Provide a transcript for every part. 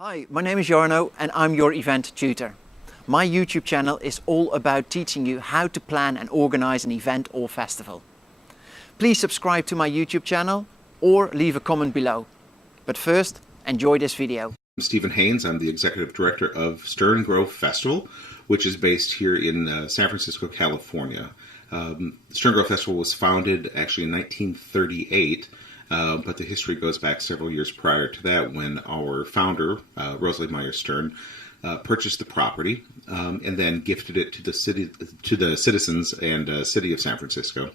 Hi, my name is Jarno and I'm your event tutor. My YouTube channel is all about teaching you how to plan and organize an event or festival. Please subscribe to my YouTube channel or leave a comment below. But first, enjoy this video. I'm Stephen Haynes. I'm the Executive Director of Stern Grove Festival, which is based here in San Francisco, California. Stern Grove Festival was founded actually in 1938. But the history goes back several years prior to that when our founder, Rosalie Meyer Stern, purchased the property and then gifted it to the citizens and city of San Francisco,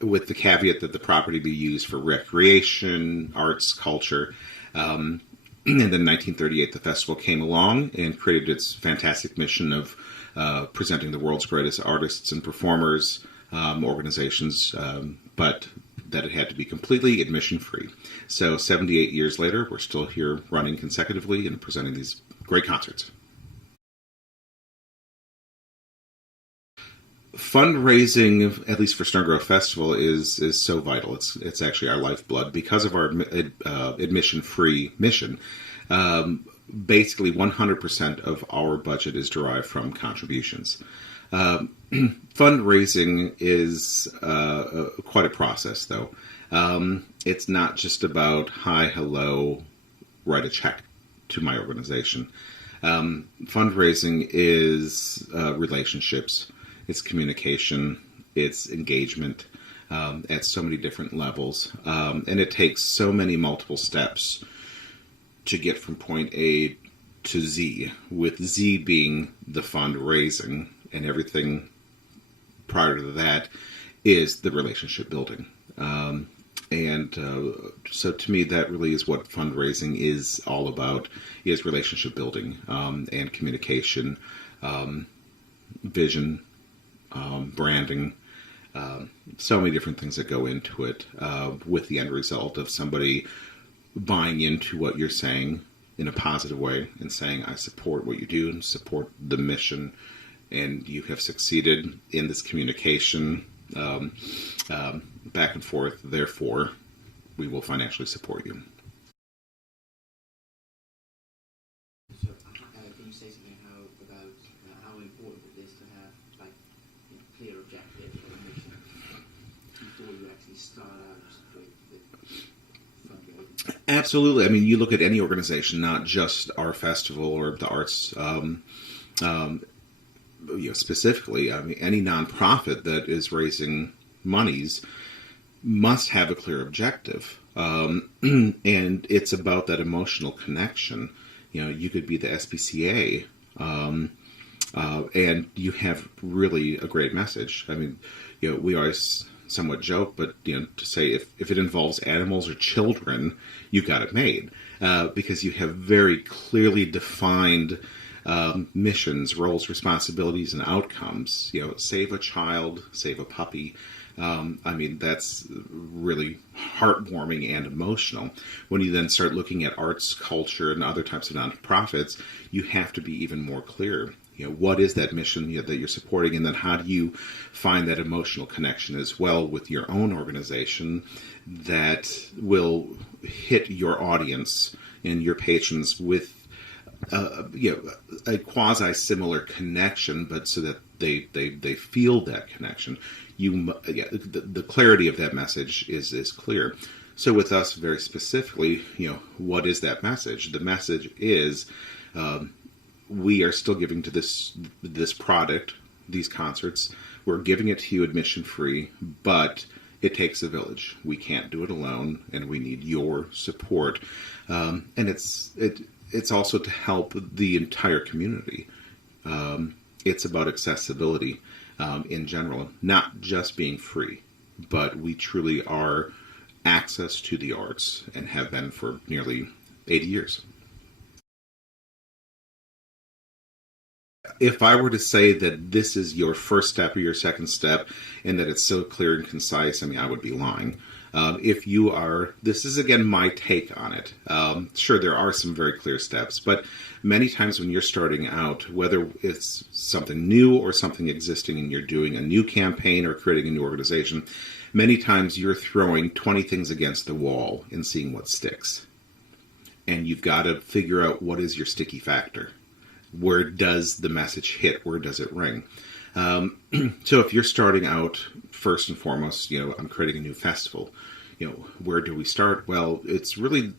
with the caveat that the property be used for recreation, arts, culture. And then in 1938, the festival came along and created its fantastic mission of presenting the world's greatest artists and performers, organizations, but that it had to be completely admission-free. So 78 years later, we're still here running consecutively and presenting these great concerts. Fundraising, at least for Stern Grove Festival, is so vital. It's actually our lifeblood. Because of our admission-free mission, basically 100% of our budget is derived from contributions. Fundraising is quite a process, though. It's not just about, hi, hello, write a check to my organization. Fundraising is relationships, it's communication, it's engagement at so many different levels. And it takes so many multiple steps to get from point A to Z, with Z being the fundraising, and everything prior to that is the relationship building. So to me, that really is what fundraising is all about, is relationship building and communication, vision, branding, so many different things that go into it, with the end result of somebody buying into what you're saying in a positive way and saying, I support what you do and support the mission, and you have succeeded in this communication back and forth. Therefore, we will financially support you. So, can you say something about how important it is to have clear objectives or a mission before you actually start out with fundraising? Absolutely. I mean, you look at any organization, not just our festival or the arts. Specifically, I mean, any nonprofit that is raising monies must have a clear objective, and it's about that emotional connection. You could be the SPCA, and you have really a great message. I mean, we always somewhat joke, but to say if it involves animals or children, you've got it made, because you have very clearly defined missions, roles, responsibilities, and outcomes. Save a child, save a puppy. I mean, that's really heartwarming and emotional. When you then start looking at arts, culture, and other types of nonprofits, you have to be even more clear. What is that mission that you're supporting, and then how do you find that emotional connection as well with your own organization that will hit your audience and your patrons with a quasi-similar connection, but so that they feel that connection. The clarity of that message is clear. So with us, very specifically, what is that message? The message is we are still giving to this product, these concerts. We're giving it to you admission-free, but it takes a village. We can't do it alone, and we need your support. And it's also to help the entire community. It's about accessibility in general, not just being free, but we truly are access to the arts and have been for nearly 80 years. If I were to say that this is your first step or your second step and that it's so clear and concise, I mean, I would be lying. If you are, this is again my take on it. Sure, there are some very clear steps, but many times when you're starting out, whether it's something new or something existing and you're doing a new campaign or creating a new organization, many times you're throwing 20 things against the wall and seeing what sticks. and you've got to figure out what is your sticky factor. Where does the message hit? Where does it ring? So if you're starting out, first and foremost, I'm creating a new festival. Where do we start? Well, it's really,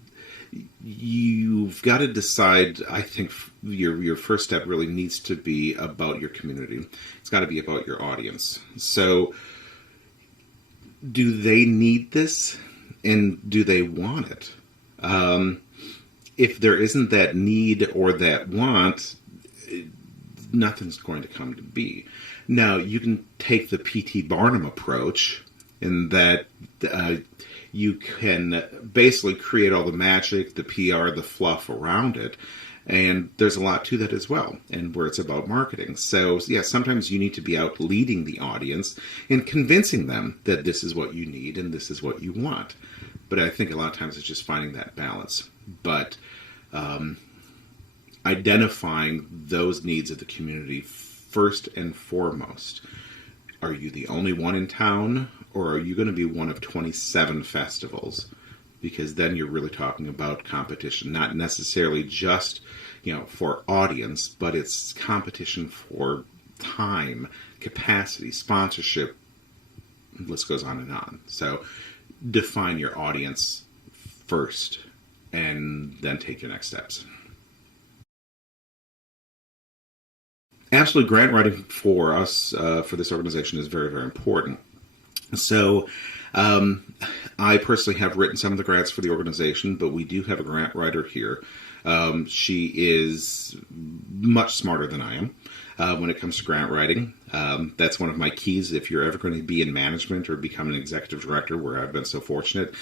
you've got to decide. I think your first step really needs to be about your community. It's got to be about your audience. So do they need this, and do they want it? If there isn't that need or that want, nothing's going to come to be. Now, you can take the P.T. Barnum approach in that you can basically create all the magic, the PR, the fluff around it. And there's a lot to that as well, and where it's about marketing. So, yeah, sometimes you need to be out leading the audience and convincing them that this is what you need and this is what you want. But I think a lot of times it's just finding that balance. But identifying those needs of the community first and foremost. Are you the only one in town, or are you going to be one of 27 festivals? Because then you're really talking about competition, not necessarily just, for audience, but it's competition for time, capacity, sponsorship. The list goes on and on. So define your audience first, and then take your next steps. Absolutely, grant writing for us, for this organization, is very, very important. So I personally have written some of the grants for the organization, but we do have a grant writer here. She is much smarter than I am when it comes to grant writing. That's one of my keys. If you're ever going to be in management or become an executive director, where I've been so fortunate,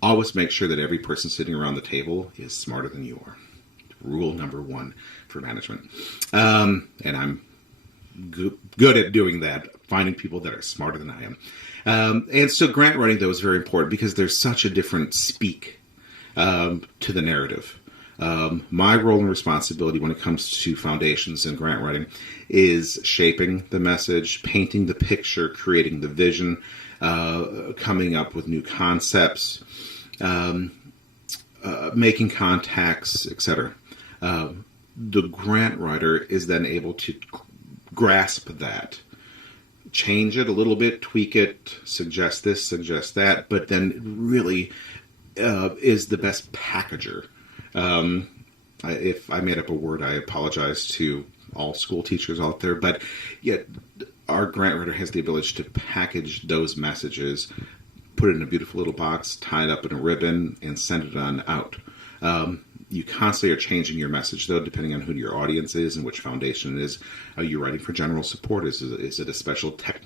always make sure that every person sitting around the table is smarter than you are. Rule number one for management. And I'm good at doing that, finding people that are smarter than I am. And so grant writing, though, is very important because there's such a different speak to the narrative. My role and responsibility when it comes to foundations and grant writing is shaping the message, painting the picture, creating the vision, coming up with new concepts, making contacts, etc. The grant writer is then able to grasp that, change it a little bit, tweak it, suggest this, suggest that, but then really is the best packager. If I made up a word, I apologize to all school teachers out there, but yet our grant writer has the ability to package those messages, put it in a beautiful little box, tie it up in a ribbon, and send it on out. You constantly are changing your message, though, depending on who your audience is and which foundation it is. Are you writing for general support? Is it a special tech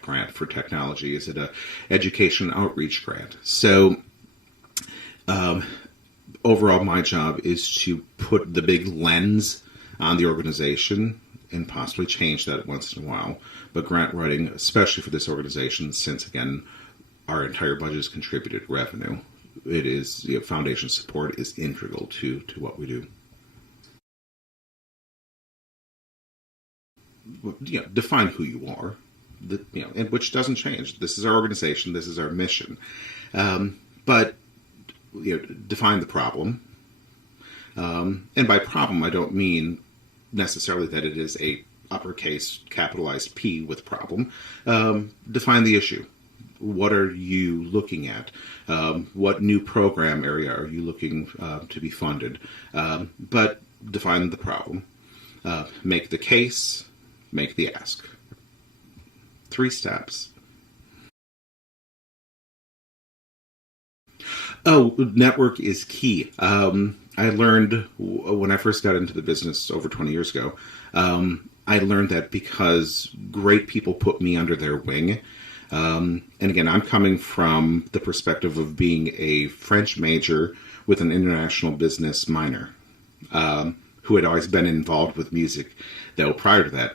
grant for technology? Is it a education outreach grant? So overall, my job is to put the big lens on the organization and possibly change that once in a while. But grant writing, especially for this organization, since, again, our entire budget is contributed revenue, it is, foundation support is integral to what we do. Define who you are, and which doesn't change. This is our organization. This is our mission. But define the problem. And by problem, I don't mean necessarily that it is a uppercase capitalized P with problem. Define the issue. What are you looking at? What new program area are you looking to be funded? But define the problem. Make the case. Make the ask. 3 steps. Oh, network is key. I learned when I first got into the business over 20 years ago, I learned that because great people put me under their wing. And again, I'm coming from the perspective of being a French major with an international business minor, who had always been involved with music, though, prior to that.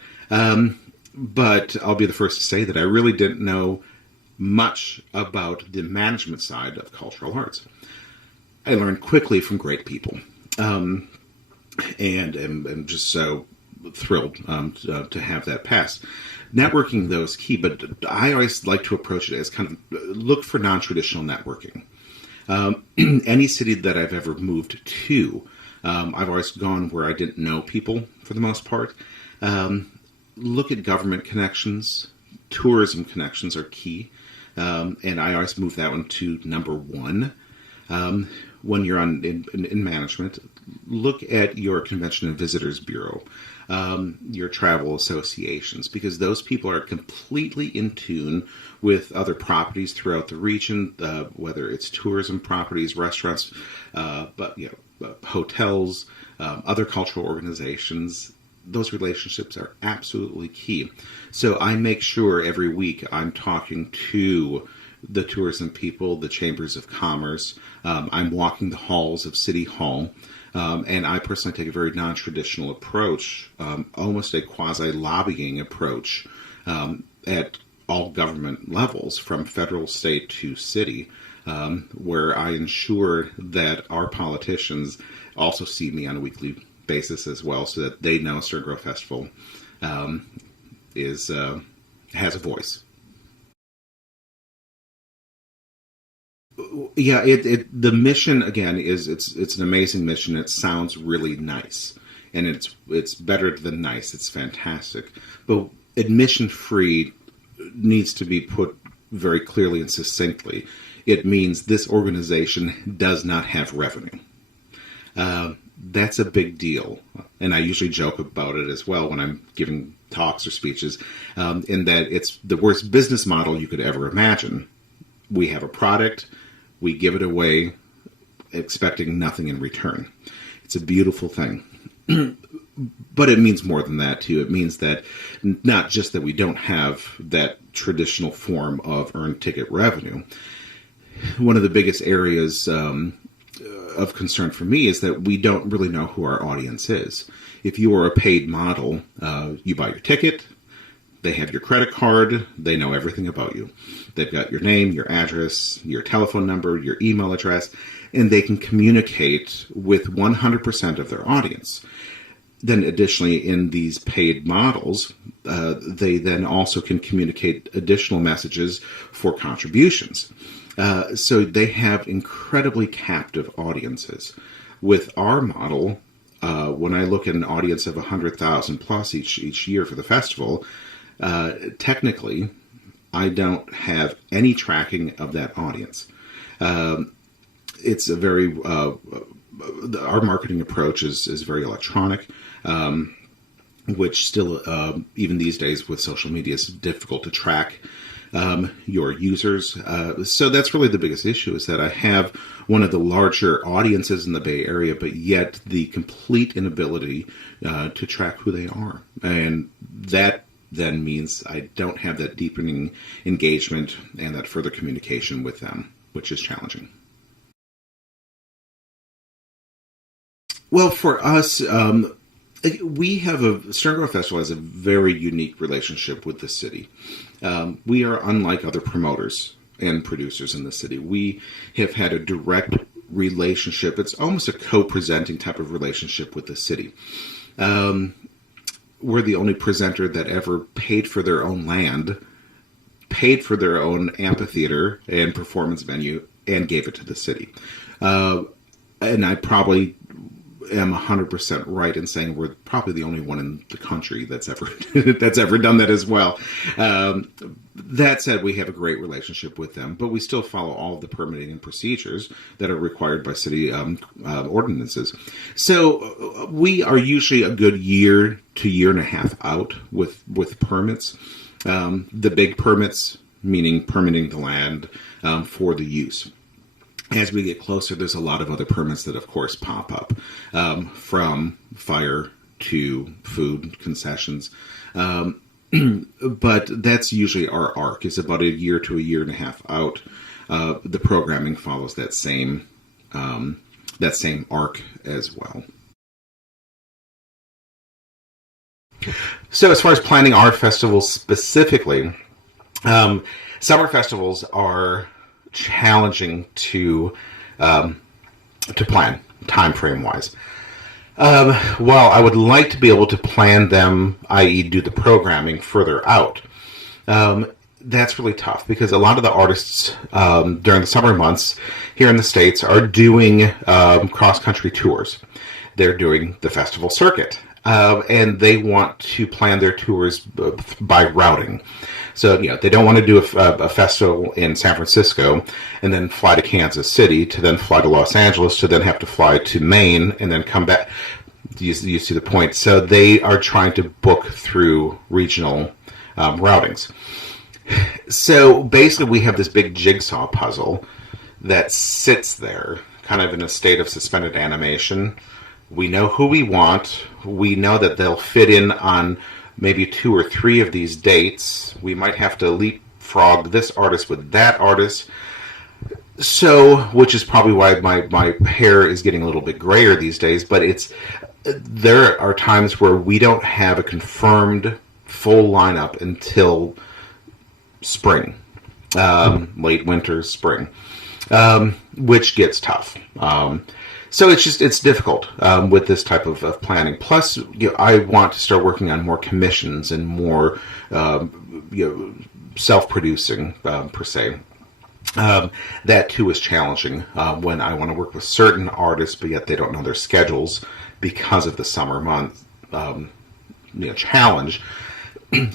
But I'll be the first to say that I really didn't know much about the management side of cultural arts. I learned quickly from great people, and am just so thrilled to have that pass. Networking, though, is key, but I always like to approach it as kind of look for non-traditional networking. Any city that I've ever moved to, I've always gone where I didn't know people for the most part. Look at government connections. Tourism connections are key. And I always move that one to number one. When you're in management, look at your Convention and Visitors Bureau, your travel associations, because those people are completely in tune with other properties throughout the region, whether it's tourism properties, restaurants, hotels, other cultural organizations. Those relationships are absolutely key. So I make sure every week I'm talking to the tourism people, the chambers of commerce. I'm walking the halls of City Hall. And I personally take a very non-traditional approach, almost a quasi-lobbying approach at all government levels, from federal, state to city, where I ensure that our politicians also see me on a weekly basis as well, so that they know Stern Grove Festival has a voice. Yeah, the mission again is it's an amazing mission. It sounds really nice, and it's better than nice. It's fantastic, but admission free needs to be put very clearly and succinctly. It means this organization does not have revenue. That's a big deal, and I usually joke about it as well when I'm giving talks or speeches, in that it's the worst business model you could ever imagine. We have a product, we give it away, expecting nothing in return. It's a beautiful thing. But it means more than that, too. It means that not just that we don't have that traditional form of earned ticket revenue. One of the biggest areas of concern for me is that we don't really know who our audience is. If you are a paid model, you buy your ticket, they have your credit card, they know everything about you. They've got your name, your address, your telephone number, your email address, and they can communicate with 100% of their audience. Then additionally, in these paid models, they then also can communicate additional messages for contributions. So they have incredibly captive audiences. With our model, when I look at an audience of 100,000 plus each year for the festival, technically, I don't have any tracking of that audience. It's a very our marketing approach is very electronic, which still even these days with social media is difficult to track your users. So that's really the biggest issue, is that I have one of the larger audiences in the Bay Area, but yet the complete inability to track who they are. And that then means I don't have that deepening engagement and that further communication with them, which is challenging. Well, for us, we have Stern Grove Festival has a very unique relationship with the city. We are unlike other promoters and producers in the city. We have had a direct relationship. It's almost a co-presenting type of relationship with the city. We're the only presenter that ever paid for their own land, paid for their own amphitheater and performance venue, and gave it to the city. And I probably am 100% right in saying we're probably the only one in the country that's ever done that as well. That said, we have a great relationship with them, but we still follow all of the permitting and procedures that are required by city ordinances. So we are usually a good year to year and a half out with permits. The big permits, meaning permitting the land for the use. As we get closer, there's a lot of other permits that, of course, pop up, from fire to food concessions. But that's usually our arc, is about a year to a year and a half out. The programming follows that same arc as well. So as far as planning our festivals specifically, summer festivals are challenging to plan time frame wise. While I would like to be able to plan them, i.e. do the programming further out, that's really tough because a lot of the artists during the summer months here in the States are doing cross-country tours. They're doing the festival circuit, and they want to plan their tours by routing. So, they don't want to do a festival in San Francisco and then fly to Kansas City to then fly to Los Angeles to then have to fly to Maine and then come back. You see the point. So they are trying to book through regional routings. So basically we have this big jigsaw puzzle that sits there kind of in a state of suspended animation. We know who we want. We know that they'll fit in on maybe 2 or 3 of these dates. We might have to leapfrog this artist with that artist. So, which is probably why my hair is getting a little bit grayer these days, but there are times where we don't have a confirmed full lineup until spring, late winter, spring, which gets tough. So it's difficult with this type of planning. Plus, I want to start working on more commissions and more self-producing per se. That too is challenging when I want to work with certain artists, but yet they don't know their schedules because of the summer month challenge.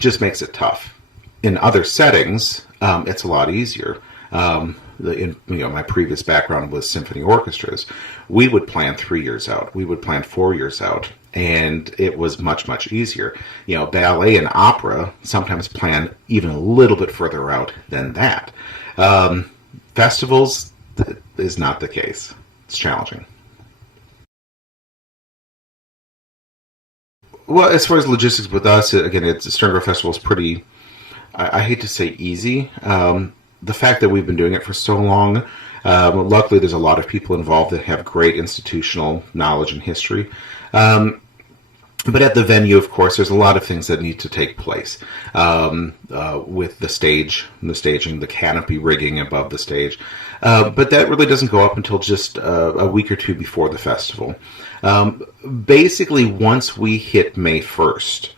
Just makes it tough. In other settings, it's a lot easier. My previous background was symphony orchestras. We would plan 3 years out. We would plan 4 years out, and it was much, much easier. Ballet and opera sometimes plan even a little bit further out than that. Festivals is not the case. It's challenging. Well, as far as logistics with us, again, Stern Grove Festival is pretty, I hate to say easy. The fact that we've been doing it for so long, luckily there's a lot of people involved that have great institutional knowledge and history. But at the venue, of course, there's a lot of things that need to take place with the stage, the staging, the canopy rigging above the stage. But that really doesn't go up until just a week or 2 before the festival. Basically, once we hit May 1st,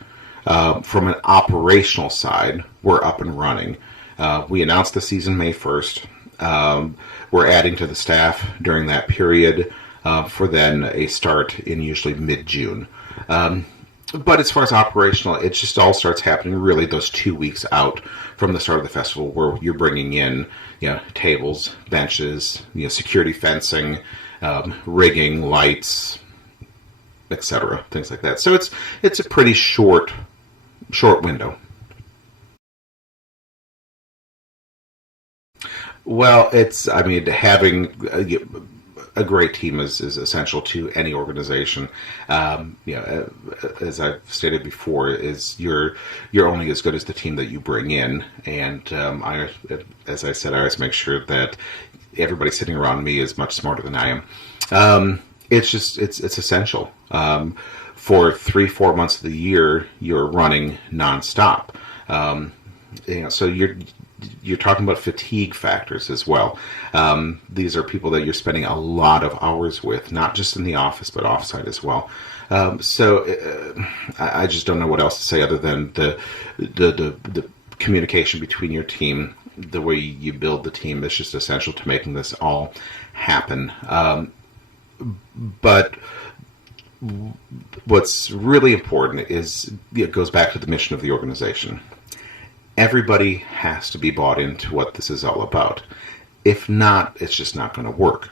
from an operational side, we're up and running. We announced the season May 1st. We're adding to the staff during that period for then a start in usually mid-June. But as far as operational, it just all starts happening really those 2 weeks out from the start of the festival, where you're bringing in, tables, benches, security fencing, rigging, lights, etc., things like that. So it's a pretty short window. Well, having a great team is essential to any organization. As I've stated before, is you're only as good as the team that you bring in, and as I said, I always make sure that everybody sitting around me is much smarter than I am. It's essential. For 3-4 months of the year, you're running nonstop. So you're talking about fatigue factors as well. These are people that you're spending a lot of hours with, not just in the office, but offsite as well. I just don't know what else to say other than the communication between your team, the way you build the team is just essential to making this all happen. But what's really important is it goes back to the mission of the organization. Everybody has to be bought into what this is all about. If not, it's just not going to work.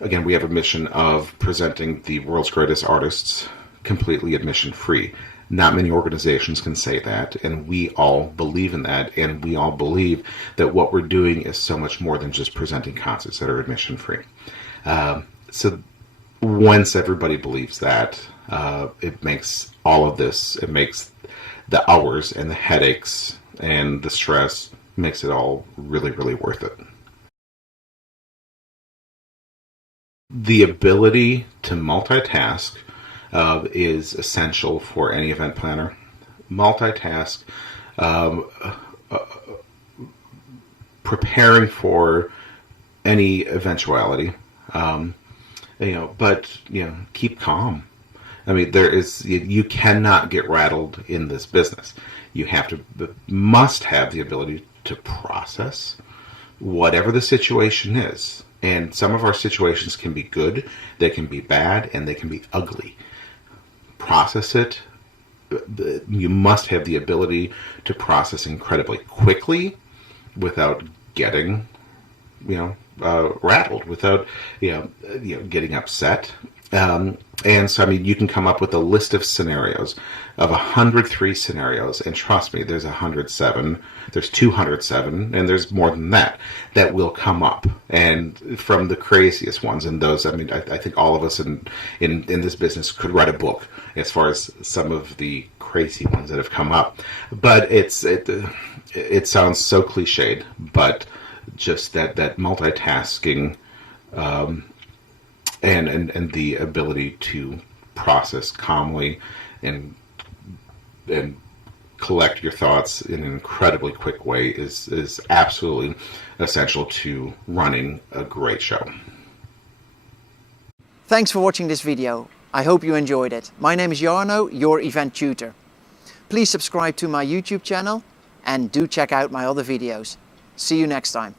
Again, we have a mission of presenting the world's greatest artists completely admission-free. Not many organizations can say that, and we all believe in that, and we all believe that what we're doing is so much more than just presenting concerts that are admission-free. So once everybody believes that, it makes all of this, it makes the hours and the headaches and the stress, makes it all really, really worth it. The ability to multitask is essential for any event planner. Multitask, preparing for any eventuality, but keep calm. I mean, you cannot get rattled in this business. You must have the ability to process whatever the situation is. And some of our situations can be good, they can be bad, and they can be ugly. Process it. You must have the ability to process incredibly quickly without getting, rattled, without, getting upset. And so, I mean, you can come up with a list of scenarios, of 103 scenarios, and trust me, there's 107, there's 207, and there's more than that will come up. And from the craziest ones, and those, I mean, I think all of us in this business could write a book as far as some of the crazy ones that have come up. But it sounds so cliched, but just that multitasking, and the ability to process calmly and collect your thoughts in an incredibly quick way is absolutely essential to running a great show. Thanks for watching this video. I hope you enjoyed it. My name is Jarno, your event tutor. Please subscribe to my YouTube channel and do check out my other videos. See you next time.